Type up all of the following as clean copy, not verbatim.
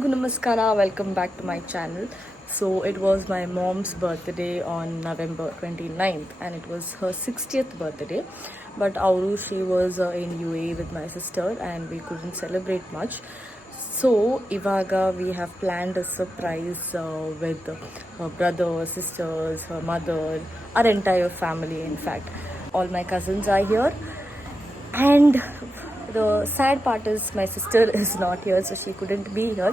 Elrigu Namaskara, welcome back to my channel. So it was my mom's birthday on November 29th and it was her 60th birthday. But Auru, she was in UAE with my sister and we couldn't celebrate much. So Ivaga, we have planned a surprise with her brother, sisters, her mother, our entire family in fact. All my cousins are here. And the sad part is my sister is not here, so she couldn't be here,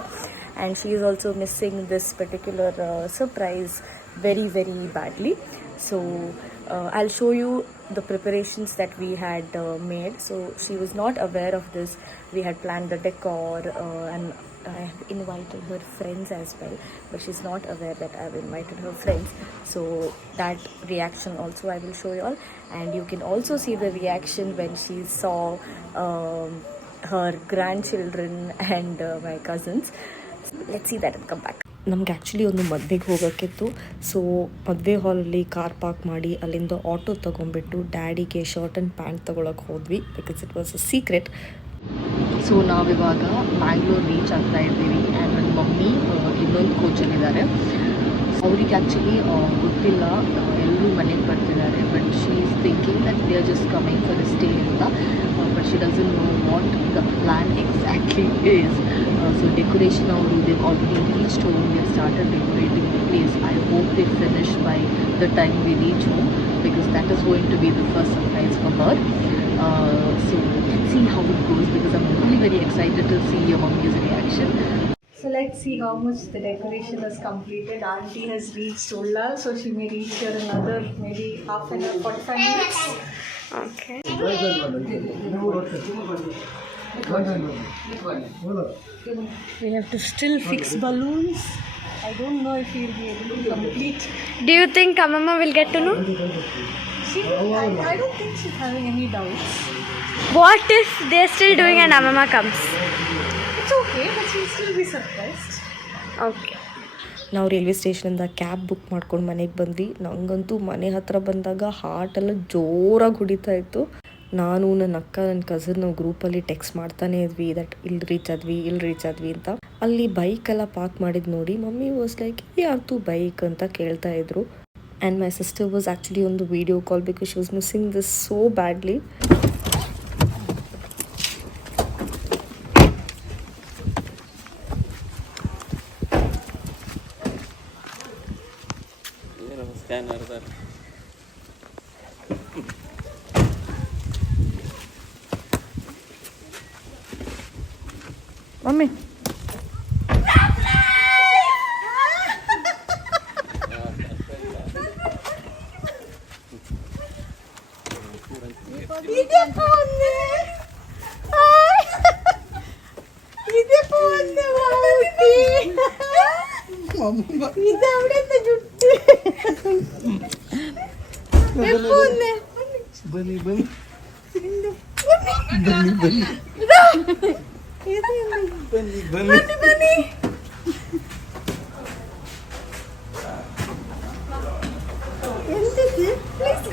and she is also missing this particular surprise very very badly. So I'll show you the preparations that we had made. So she was not aware of this. We had planned the decor and I have invited her friends as well, but she's not aware that I've invited her friends. So that reaction also I will show you all, and you can also see the reaction when she saw her grandchildren and my cousins. Let's see that and come back. ನಮ್ಗೆ ಆ್ಯಕ್ಚುಲಿ ಒಂದು ಮದುವೆಗೆ ಹೋಗೋಕ್ಕಿತ್ತು. ಸೊ ಮದುವೆ ಹಾಲಲ್ಲಿ car park ಮಾಡಿ ಅಲ್ಲಿಂದ ಆಟೋ ತೊಗೊಂಡ್ಬಿಟ್ಟು ಡ್ಯಾಡಿಗೆ ಶರ್ಟ್ ಆ್ಯಂಡ್ ಪ್ಯಾಂಟ್ ತೊಗೊಳಕ್ಕೆ ಹೋದ್ವಿ, because it was a secret. So ನಾವಿವಾಗ ಬ್ಯಾಂಗ್ಳೂರ್ ರೀಚ್ ಆಗ್ತಾ ಇದ್ದೀವಿ. ಆ್ಯಂಡ್ ನನ್ನ ಮಮ್ಮಿ ಇನ್ನೊಂದು ಕೋಚಲ್ಲಿದ್ದಾರೆ. ಅವ್ರಿಗೆ ಆ್ಯಕ್ಚುಲಿ ಗೊತ್ತಿಲ್ಲ ಎಲ್ಲರೂ ಮನೆಗೆ ಬರ್ತಿದ್ದಾರೆ, but she is thinking that they are just coming for stay ಅಂತ. But she doesn't know what the plan exactly is. So decoration ಅವರು they already reached home, they started decorating the place. I hope they finish by the time we reach home, because that is going to be the first surprise for her. So let's see how it goes, because I'm really very excited to see your mommy's reaction. So let's see how much the decoration is completed. Auntie has reached Ulla, so she may reach here another maybe half an hour, 45 minutes. Okay. We have to still fix balloons. I don't know if we'll be able to complete. Do you think Amama will get to know? I don't think she's having any doubts. What if they're still doing and Amama comes? It's okay, but she'll still be surprised. Okay. ನಾವು ರೈಲ್ವೆ ಸ್ಟೇಷನಿಂದ cab book ಮಾಡ್ಕೊಂಡು ಮನೆಗೆ ಬಂದ್ವಿ. ನನಗಂತೂ ಮನೆ ಹತ್ರ ಬಂದಾಗ ಹಾರ್ಟೆಲ್ಲ ಜೋರಾಗಿ ಹೊಡಿತಾ ಇತ್ತು. ನಾನು ನನ್ನ ಅಕ್ಕ ನನ್ನ ಕಸಿನ್ ನಾವು ಗ್ರೂಪಲ್ಲಿ ಟೆಕ್ಸ್ಟ್ ಮಾಡ್ತಾನೆ ಇದ್ವಿ ದಟ್ ಇಲ್ಲಿ ರೀಚ್ ಆದ್ವಿ ಅಂತ. ಅಲ್ಲಿ ಬೈಕ್ ಎಲ್ಲ ಪಾರ್ಕ್ ಮಾಡಿದ್ ನೋಡಿ ಮಮ್ಮಿ ವಾಸ್ ಲೈಕ್ ಯಾರ್ದು ಬೈಕ್ ಅಂತ ಕೇಳ್ತಾ ಇದ್ರು. And my sister was actually ಒಂದು video call because she was missing this so badly. Mummy ಬನ್ನಿ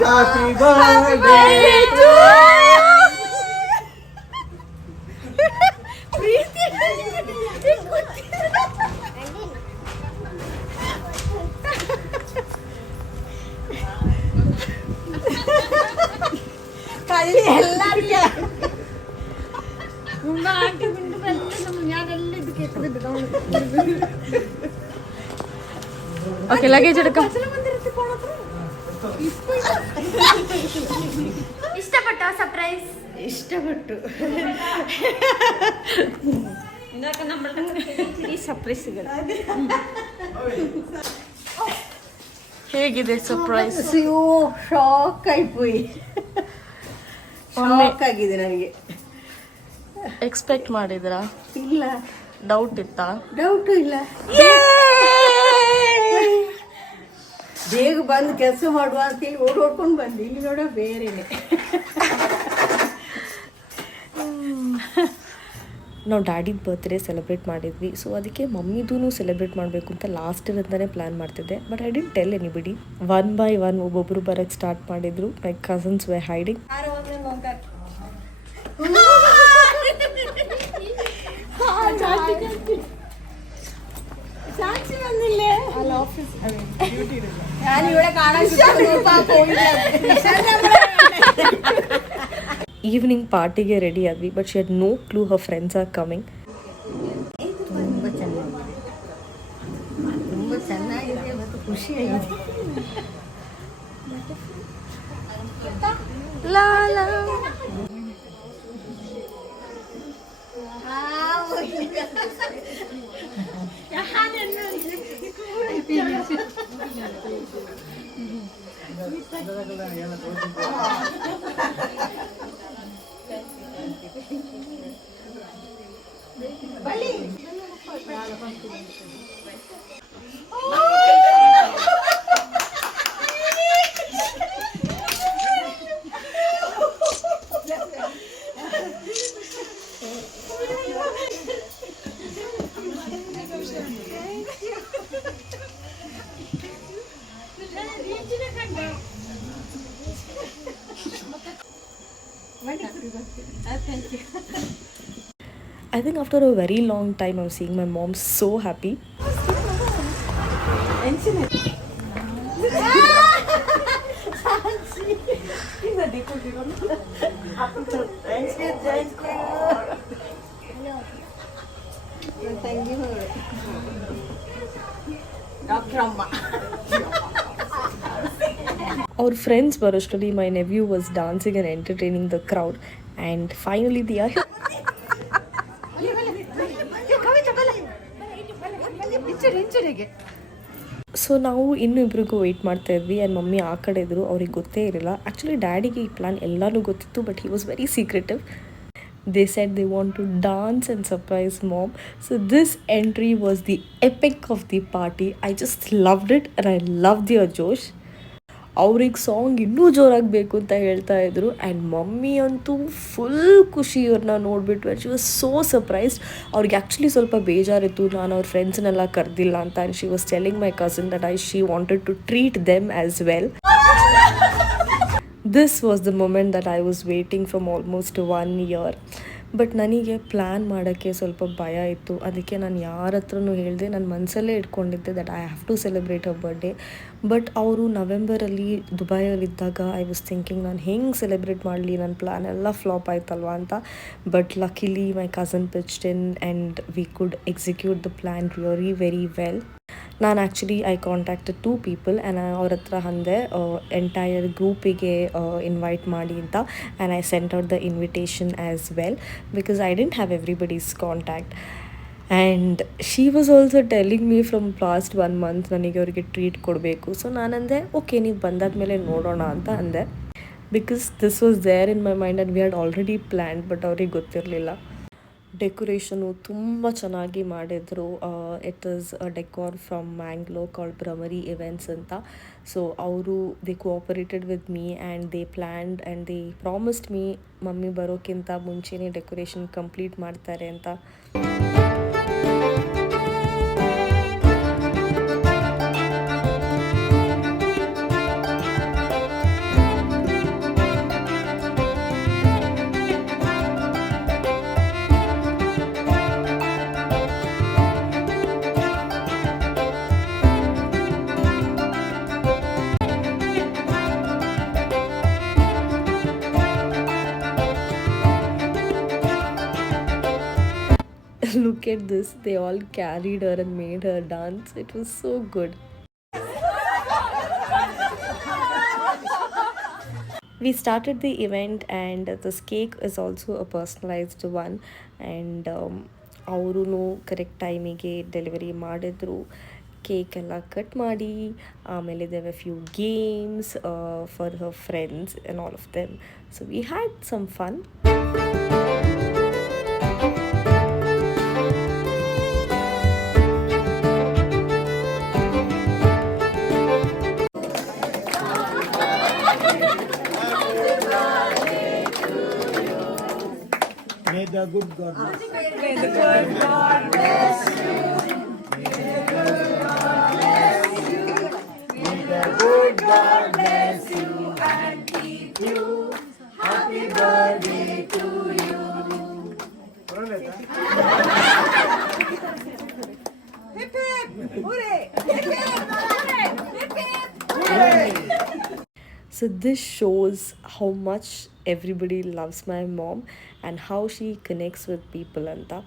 Happy birthday to okay luggage ಹಿಡ್ಕ. ಇಷ್ಟಪಟ್ಟು ಸರ್ಪ್ರೈಸ್ ಇಷ್ಟಪಟ್ಟು ಈ ಸರ್ಪ್ರೈಸ್ಗಳು ಹೇಗಿದೆ ಸರ್ಪ್ರೈಸ್? ಅಯ್ಯೋ ಶಾಕ್ ಆಯ್ಪೋಯಿ, ಶಾಕ್ ಆಗಿದೆ ನನಗೆ. ಎಕ್ಸ್ಪೆಕ್ಟ್ ಮಾಡಿದ್ರಾ? ಇಲ್ಲ. ಡೌಟ್ ಇತ್ತಾ? ಡೌಟು ಇಲ್ಲ. ಬೇಗ ಬಂದು ಕೆಲಸ ಮಾಡುವ ಅಂತೇಳಿ ಓಡೋಡ್ಕೊಂಡು ಬಂದು ಇಲ್ಲಿ ನೋಡೋ ಬೇರೆನೆ. ನಾವು ಡ್ಯಾಡಿದ ಬರ್ತ್ಡೇ ಸೆಲೆಬ್ರೇಟ್ ಮಾಡಿದ್ವಿ. ಸೊ ಅದಕ್ಕೆ ಮಮ್ಮಿದೂ ಸೆಲೆಬ್ರೇಟ್ ಮಾಡಬೇಕು ಅಂತ ಲಾಸ್ಟ್ ಇರೋದನ್ನೇ ಪ್ಲ್ಯಾನ್ ಮಾಡ್ತಿದ್ದೆ. But I didn't tell anybody. 1 by 1 ಒಬ್ಬೊಬ್ಬರು ಬರೋಕ್ಕೆ ಸ್ಟಾರ್ಟ್ ಮಾಡಿದ್ರು. My cousins were hiding. Evening ಪಾರ್ಟಿಗೆ ರೆಡಿ ಆದ್ವಿ, but she had no clue her friends are coming. ತುಂಬ ಚೆನ್ನಾಗಿದೆ ಮತ್ತು ಖುಷಿಯಾಗಿದೆ. I think after a very long time, I'm seeing my mom so happy. Our friends ಬರೋಷ್ಟರಲ್ಲಿ my nephew was dancing and entertaining the crowd, and finally they are here. So ನಾವು ಇನ್ನೂ ಇಬ್ರಿಗೂ ವೆಯ್ಟ್ ಮಾಡ್ತಾ ಇದ್ವಿ. ಆ್ಯಂಡ್ ಮಮ್ಮಿ ಆ ಕಡೆ ಇದ್ರು, ಅವ್ರಿಗೆ ಗೊತ್ತೇ ಇರಲಿಲ್ಲ. ಆ್ಯಕ್ಚುಲಿ ಡ್ಯಾಡಿಗೆ ಈ ಪ್ಲ್ಯಾನ್ ಎಲ್ಲನೂ ಗೊತ್ತಿತ್ತು, but he was very secretive. They said they want to dance and surprise mom. So this entry was the epic of the party. I just loved it and I loved their Josh. ಅವ್ರಿಗೆ ಸಾಂಗ್ ಇನ್ನೂ ಜೋರಾಗಬೇಕು ಅಂತ ಹೇಳ್ತಾ ಇದ್ರು. And mummy ಅಂತೂ ಫುಲ್ ಖುಷಿ ಇವ್ರನ್ನ ನೋಡಿಬಿಟ್ಟು. She was so surprised. ಅವ್ರಿಗೆ ಆ್ಯಕ್ಚುಲಿ ಸ್ವಲ್ಪ ಬೇಜಾರಿತ್ತು ನಾನು ಅವ್ರ ಫ್ರೆಂಡ್ಸ್ನೆಲ್ಲ ಕರೆದಿಲ್ಲ ಅಂತ. And she was telling my cousin that she wanted to treat them as well. This was the moment that I was waiting from almost 1 year. But ನನಗೆ ಪ್ಲ್ಯಾನ್ ಮಾಡೋಕ್ಕೆ ಸ್ವಲ್ಪ ಭಯ ಇತ್ತು. ಅದಕ್ಕೆ ನಾನು ಯಾರ ಹತ್ರನೂ ಹೇಳಿದೆ, ನನ್ನ ಮನಸ್ಸಲ್ಲೇ ಇಟ್ಕೊಂಡಿದ್ದೆ that I have to celebrate ಅವರ್ ಬರ್ಡೇ. ಬಟ್ ಅವರು ನವೆಂಬರಲ್ಲಿ ದುಬೈಯಲ್ಲಿದ್ದಾಗ ಐ ವಾಸ್ ಥಿಂಕಿಂಗ್ ನಾನು ಹೆಂಗೆ ಸೆಲೆಬ್ರೇಟ್ ಮಾಡಲಿ, ನನ್ನ ಪ್ಲ್ಯಾನ್ ಎಲ್ಲ ಫ್ಲಾಪ್ ಆಯ್ತಲ್ವ ಅಂತ. But luckily my cousin pitched in and we could execute the plan really very well. ನಾನು actually I contacted 2 people and ಅವ್ರ ಹತ್ರ ಅಂದೆ ಎಂಟೈರ್ ಗ್ರೂಪಿಗೆ ಇನ್ವೈಟ್ ಮಾಡಿ ಅಂತ. And I sent out the invitation as well because I didn't have everybody's contact. And she was also telling me from last 1 month ನನಗೆ ಅವರಿಗೆ ಟ್ರೀಟ್ ಕೊಡಬೇಕು. ಸೊ ನಾನಂದೆ ಓಕೆ ನೀವು ಬಂದಾದ್ಮೇಲೆ ನೋಡೋಣ ಅಂತ ಅಂದೆ. Because this was there in my mind and we had already planned, but ಅವ್ರಿಗೆ ಗೊತ್ತಿರಲಿಲ್ಲ. ಡೆಕೋರೇಷನು ತುಂಬ ಚೆನ್ನಾಗಿ ಮಾಡಿದರು. It is a decor from Mangalore called Bhramari events ಅಂತ. ಸೊ ಅವರು they cooperated with me and they planned and they promised me mummy ಬರೋಕ್ಕಿಂತ ಮುಂಚೆನೇ decoration complete ಮಾಡ್ತಾರೆ ಅಂತ. Look at this, they all carried her and made her dance. It was so good. We started the event and this cake is also a personalized one, and ಅವರು ಕರೆಕ್ಟ್ ಟೈಮಿಗೆ ಡೆಲಿವರಿ ಮಾಡಿದ್ರು. ಕೇಕ್ ಎಲ್ಲ ಕಟ್ ಮಾಡಿ ಆಮೇಲೆ there were few games for her friends and all of them. So we had some fun. May the good God bless you. May the good God bless you. May the good God bless you. May the good God bless you and keep you. Happy birthday to you. Hip hip! Hooray! Hip hip! So this shows how much everybody loves my mom and how she connects with people anta.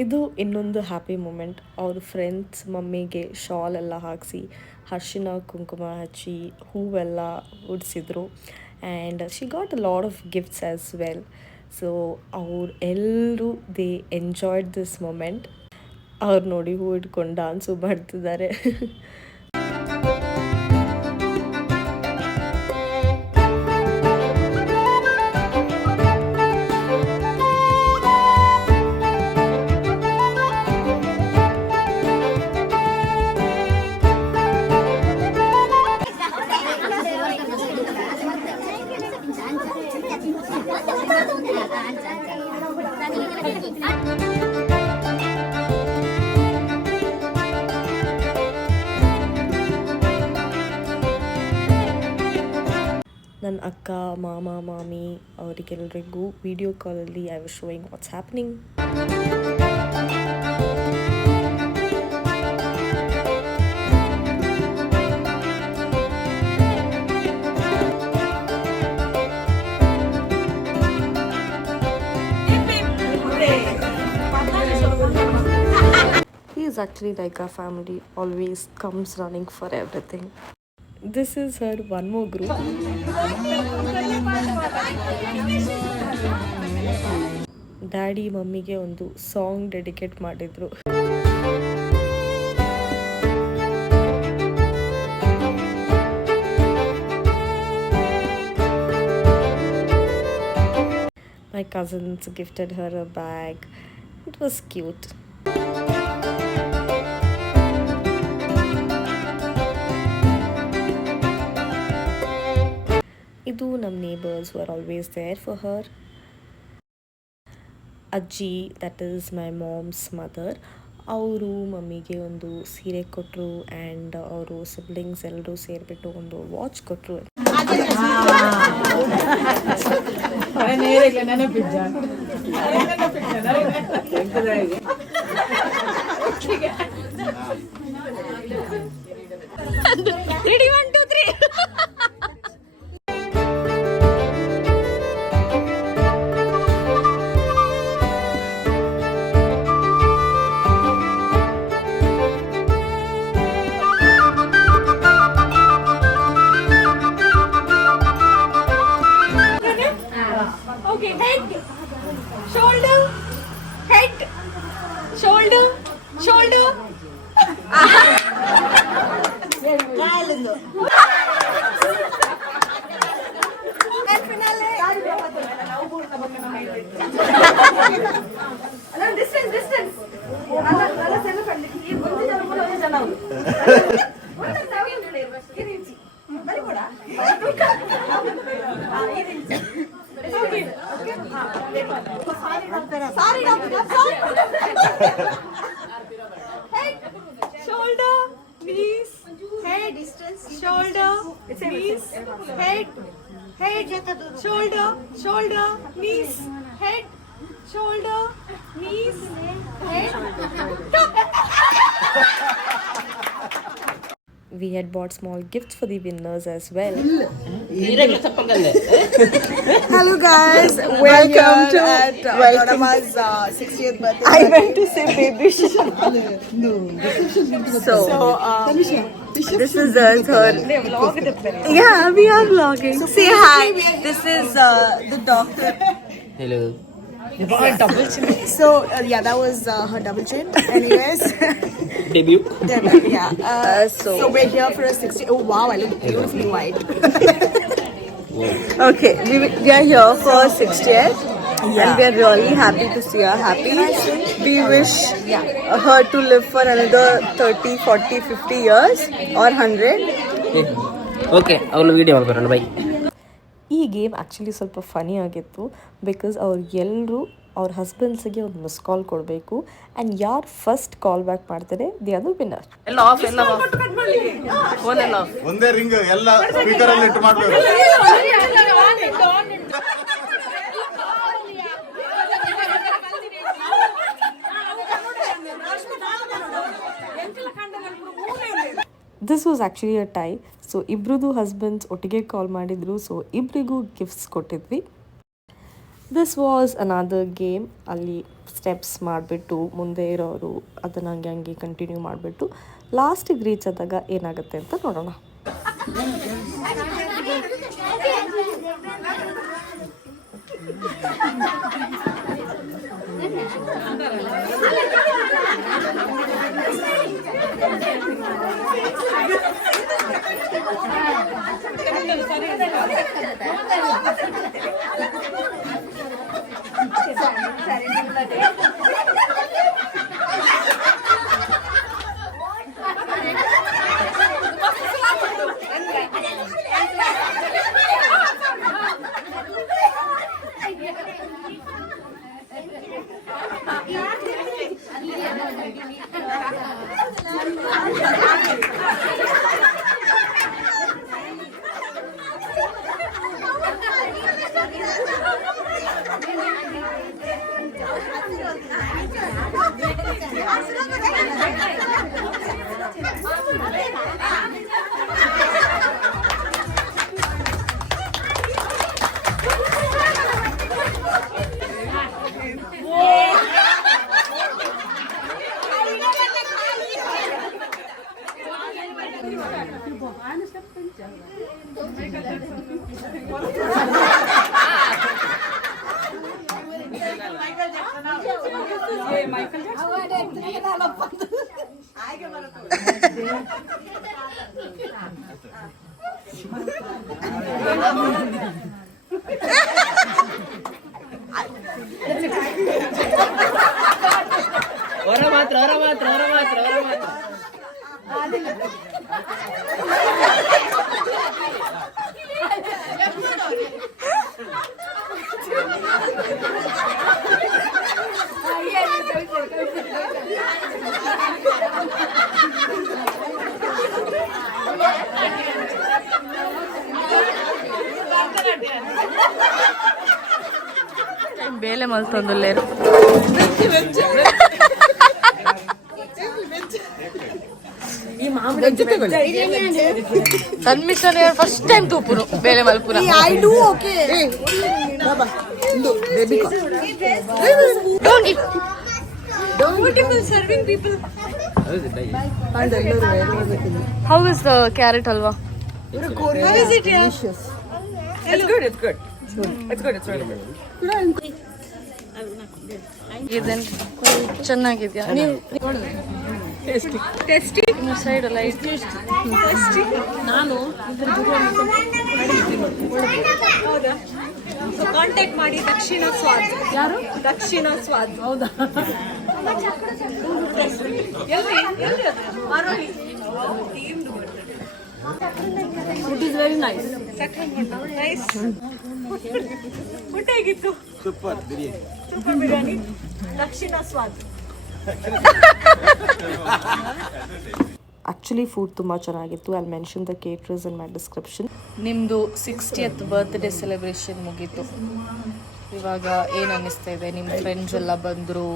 ಇದು ಇನ್ನೊಂದು happy moment. ಅವ್ರ friends ಮಮ್ಮಿಗೆ shawl ಎಲ್ಲ ಹಾಕಿಸಿ ಅರಿಶಿನ ಕುಂಕುಮ ಹಚ್ಚಿ ಹೂವೆಲ್ಲ ಉಡಿಸಿದ್ರು and she got a lot of gifts as well. So ಅವ್ರು ಎಲ್ಲರೂ ದೇ ಎಂಜಾಯ್ಡ್ ದಿಸ್ ಮೂಮೆಂಟ್. ಅವ್ರು ನೋಡಿ ಹೂ ಇಟ್ಕೊಂಡು ಡಾನ್ಸು ಮಾಡ್ತಿದ್ದಾರೆ. ನನ್ನ ಅಕ್ಕ ಮಾಮ ಮಾಮಿ ಅವರಿಗೆಲ್ಲರಿಗೂ ವಿಡಿಯೋ ಕಾಲಲ್ಲಿ I was showing what's happening. He is actually like our family, always comes running for everything. This is her one more group. Daddy ಮಮ್ಮಿಗೆ ಒಂದು ಸಾಂಗ್ ಡೆಡಿಕೇಟ್ ಮಾಡಿದ್ರು. My cousins gifted her a bag. It was cute. ಇದು ನಮ್ಮ neighbours were always there for her. ಅಜ್ಜಿ, that is my moms mother, ಅವರು ಮಮ್ಮಿಗೆ ಒಂದು ಸೀರೆ ಕೊಟ್ಟರು ಆ್ಯಂಡ್ ಅವರು ಸಿಬ್ಲಿಂಗ್ಸ್ ಎಲ್ಲರೂ ಸೇರಿಬಿಟ್ಟು ಒಂದು ವಾಚ್ ಕೊಟ್ಟರು. Ready, 1, 2, 3. Okay, head, shoulder, head, shoulder, shoulder. And finale. Distance, distance. Head, shoulder, knees, head, shoulder, knees, head, shoulder, shoulder, knees, head, shoulder, knees, head. We had bought small gifts for the winners as well. Hello guys, welcome to Dodama's 60th birthday. I went to say baby shower. So this is her. Yeah, we are vlogging. Say hi. This is the doctor. Hello. So yeah, that was her double chin. Anyways, Debut. yeah. So we're here for a 60. Oh wow, I look beautifully white. Okay, we are here for 60th and we are really happy to see her happy. We wish her to live for another 30, 40, 50 years or 100. ಓಕೆ ಅವಳು ವಿಡಿಯೋ ಮಾಡ್ಬರೋಣ ಬೈ. ಈ game actually ಸ್ವಲ್ಪ ಫನಿ ಆಗಿತ್ತು ಬಿಕಾಸ್ ಅವ್ರು ಎಲ್ಲರೂ ಅವ್ರ ಹಸ್ಬೆಂಡ್ಸಿಗೆ ಒಂದು ಮಿಸ್ ಕಾಲ್ ಕೊಡಬೇಕು ಆ್ಯಂಡ್ ಯಾರು ಫಸ್ಟ್ ಕಾಲ್ ಬ್ಯಾಕ್ ಮಾಡ್ತಾರೆ ದಿ ಅದರ್ ವಿನ್ನರ್. ಎಲ್ಲ ಆಫ್ ಫೋನ್ ಎಲ್ಲ ಆಫ್. ಒಂದೇ ರಿಂಗ್ ಎಲ್ಲ ಸ್ಪೀಕರ್ ಅಲ್ಲಿ ಇಟ್ಟು ಮಾಡ್ಬೇಕು. This was actually a tie. So ಇಬ್ರದ್ದು ಹಸ್ಬೆಂಡ್ಸ್ ಒಟ್ಟಿಗೆ ಕಾಲ್ ಮಾಡಿದ್ರು. ಸೊ ಇಬ್ಬರಿಗೂ ಗಿಫ್ಟ್ಸ್ ಕೊಟ್ಟಿದ್ವಿ. This was another game. ಅಲ್ಲಿ ಸ್ಟೆಪ್ಸ್ ಮಾಡಿಬಿಟ್ಟು ಮುಂದೆ ಇರೋರು ಅದನ್ನು ಹಂಗೆ ಕಂಟಿನ್ಯೂ ಮಾಡಿಬಿಟ್ಟು ಲಾಸ್ಟಿಗೆ ರೀಚ್ ಆದಾಗ ಏನಾಗುತ್ತೆ ಅಂತ ನೋಡೋಣ. ಹೊರ ಮಾತ್ರ ಹೊರ ಮಾತ್ರ ಹೊರ ಮಾತ್ರ ಹೊರ ಮಾತ್ರ. ಬೇಲೆ ಮಲ್ತೊಂದುಲ್ಲೇರು ಸನ್ಮಿಷನ್ ಫಸ್ಟ್ ಟೈಮ್ ತೂಪುನು ಬೇಲೆ ಮಲ್ಪುನ. I do okay. Hey, Baba, do baby call. Don't eat. Beautiful serving people. How is the carrot halwa? How is it here? It's good. It's good. It's good. It's really good. ಇದೆನ್ ಚೆನ್ನಾಗಿದ್ಯಾ? ನೀವು Tasty. Side light ನಾನು ಹೌದಾ? ಕಾಂಟ್ಯಾಕ್ಟ್ ಮಾಡಿ ದಕ್ಷಿಣ ಸ್ವಾದ್. ಯಾರು? ದಕ್ಷಿಣ ಸ್ವಾದ್. ಹೌದಾ? ಎಲ್ಲಿ Aarohi. Food is very nice. Nice. ಊಟ ಹೇಗಿತ್ತು? ಸೂಪರ್ ಬಿರಿಯಾನಿ. ಸೂಪರ್ ಬಿರಿಯಾನಿ. ದಕ್ಷಿಣ ಸ್ವಾದ್. ಆ್ಯಕ್ಚುಲಿ ಫುಡ್ ತುಂಬ ಚೆನ್ನಾಗಿತ್ತು. ಐ ಮೆನ್ಷನ್ ದ ಕೇಟರರ್ಸ್ ಇನ್ ಮೈ ಡಿಸ್ಕ್ರಿಪ್ಷನ್. ನಿಮ್ಮದು 60th ಬರ್ತ್ಡೇ ಸೆಲೆಬ್ರೇಷನ್ ಮುಗೀತು. ಇವಾಗ ಏನು ಅನ್ನಿಸ್ತಾ ಇದೆ? ನಿಮ್ಮ ಫ್ರೆಂಡ್ಸ್ ಎಲ್ಲ ಬಂದರು,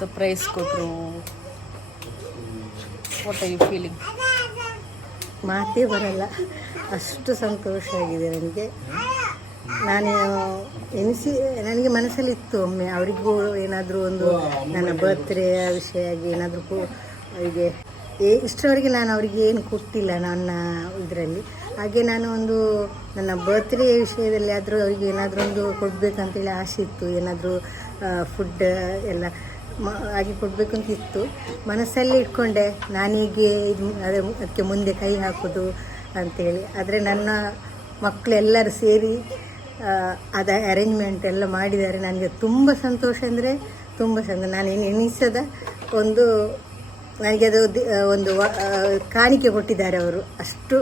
ಸರ್ಪ್ರೈಸ್ ಕೊಟ್ಟರು. What are you feeling? ಮಾತೇ ಬರಲ್ಲ, ಅಷ್ಟು ಸಂತೋಷ ಆಗಿದೆ ನನಗೆ. ನಾನು ನನಗೆ ಮನಸ್ಸಲ್ಲಿ ಇತ್ತು ಒಮ್ಮೆ ಅವರಿಗೂ ಏನಾದರೂ ಒಂದು ನನ್ನ ಬರ್ತ್ಡೇಯ ವಿಷಯ ಆಗಿ ಏನಾದರೂ ಹೀಗೆ ಇಷ್ಟರವರೆಗೆ ನಾನು ಅವರಿಗೆ ಏನು ಕೊಟ್ಟಿಲ್ಲ ನನ್ನ ಇದರಲ್ಲಿ. ಹಾಗೆ ನಾನು ಒಂದು ನನ್ನ ಬರ್ತ್ಡೇ ವಿಷಯದಲ್ಲಿ ಆದರೂ ಅವರಿಗೆ ಏನಾದರೂ ಒಂದು ಕೊಡಬೇಕಂತೇಳಿ ಆಸೆ ಇತ್ತು. ಏನಾದರೂ ಫುಡ್ ಎಲ್ಲ ಹಾಗೆ ಕೊಡಬೇಕು ಅಂತ ಇತ್ತು. ಮನಸ್ಸಲ್ಲಿ ಇಟ್ಕೊಂಡೆ ನಾನೀಗೆ ಅದಕ್ಕೆ ಮುಂದೆ ಕೈ ಹಾಕೋದು ಅಂಥೇಳಿ. ಆದರೆ ನನ್ನ ಮಕ್ಕಳೆಲ್ಲರೂ ಸೇರಿ ಅದ ಅರೇಂಜ್ಮೆಂಟ್ ಎಲ್ಲ ಮಾಡಿದ್ದಾರೆ. ನನಗೆ ತುಂಬ ಸಂತೋಷ ಅಂದರೆ ತುಂಬ ಸಂತೋಷ. ನಾನು ಎಣಿಸದ ಒಂದು ನನಗೆ ಅದು ಒಂದು ಕಾಣಿಕೆ ಕೊಟ್ಟಿದ್ದಾರೆ ಅವರು. ಅಷ್ಟು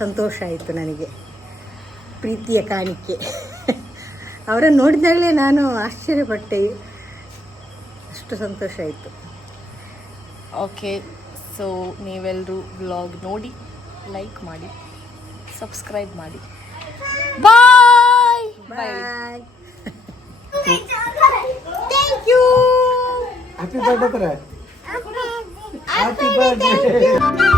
ಸಂತೋಷ ಆಯಿತು ನನಗೆ, ಪ್ರೀತಿಯ ಕಾಣಿಕೆ. ಅವರನ್ನು ನೋಡಿದಾಗಲೇ ನಾನು ಆಶ್ಚರ್ಯಪಟ್ಟೆ, ಅಷ್ಟು ಸಂತೋಷ ಆಯಿತು. ಓಕೆ, ಸೊ ನೀವೆಲ್ಲರೂ ವ್ಲಾಗ್ ನೋಡಿ, ಲೈಕ್ ಮಾಡಿ, ಸಬ್ಸ್ಕ್ರೈಬ್ ಮಾಡಿ. Bye bye. Happy birthday happy birthday